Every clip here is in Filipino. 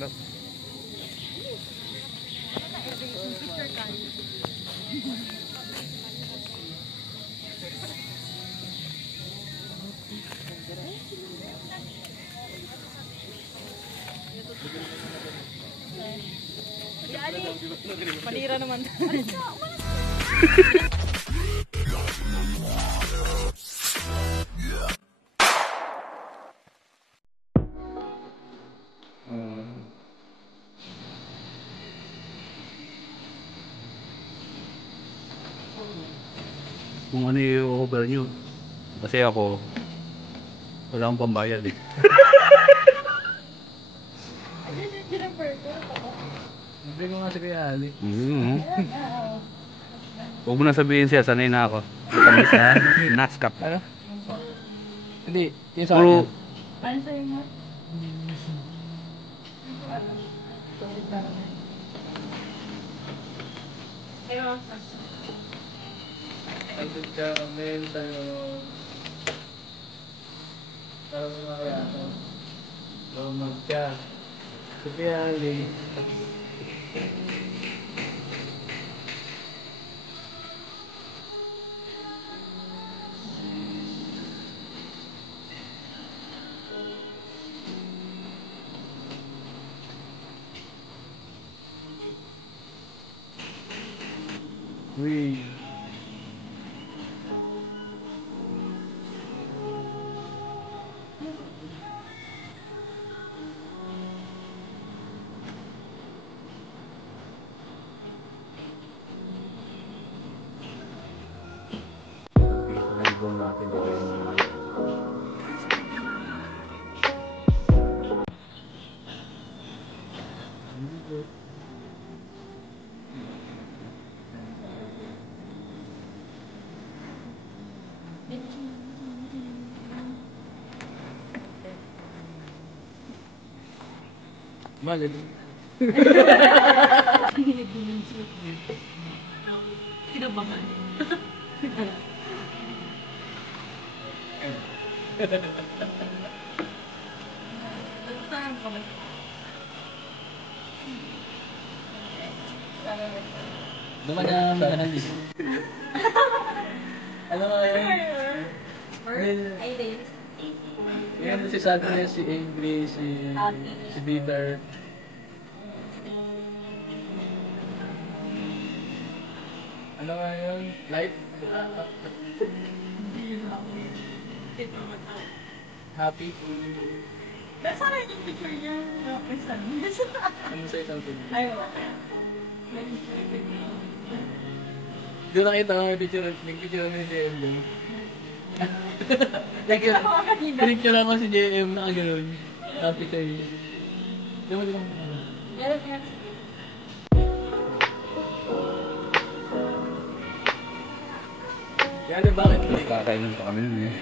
Look. Manira naman. Kung ano yung over nyo. Kasi ako, wala akong pambayad eh. Sabi ko nga si Kuya Ali. Huwag mo na sabihin siya, sanay na ako. Kami sa NASCAP. Ano? Hindi, yung sa Puro, Ano sa'yo mo? andun siya ngayon tayo. Parang mga kaya ito. Lumag siya. Si Kuya Ali. Uy. Malit. Kinabahan. Saan ka ba? Naman na mahal. Ano nga yun? Ay, days. Yan si Sadness, si Angry, si Bitter. Ano nga yun? Light? Happy? Nasa na yung picture niya? May sadness. Ano sa isang picture? Ay, wala. Doon nakita ko yung picture, nag-picture kami ni JM doon. Pinicture ako si JM na gano'n. Happy tayo. Di mo din ako. Meron nga. Kaya bakit ko? kakainan pa kami nun eh.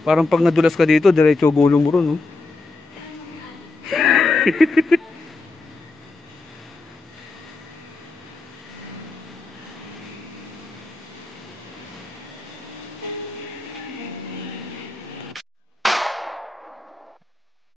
Parang pag nadulas ka dito, diretso gulong mo ron, no?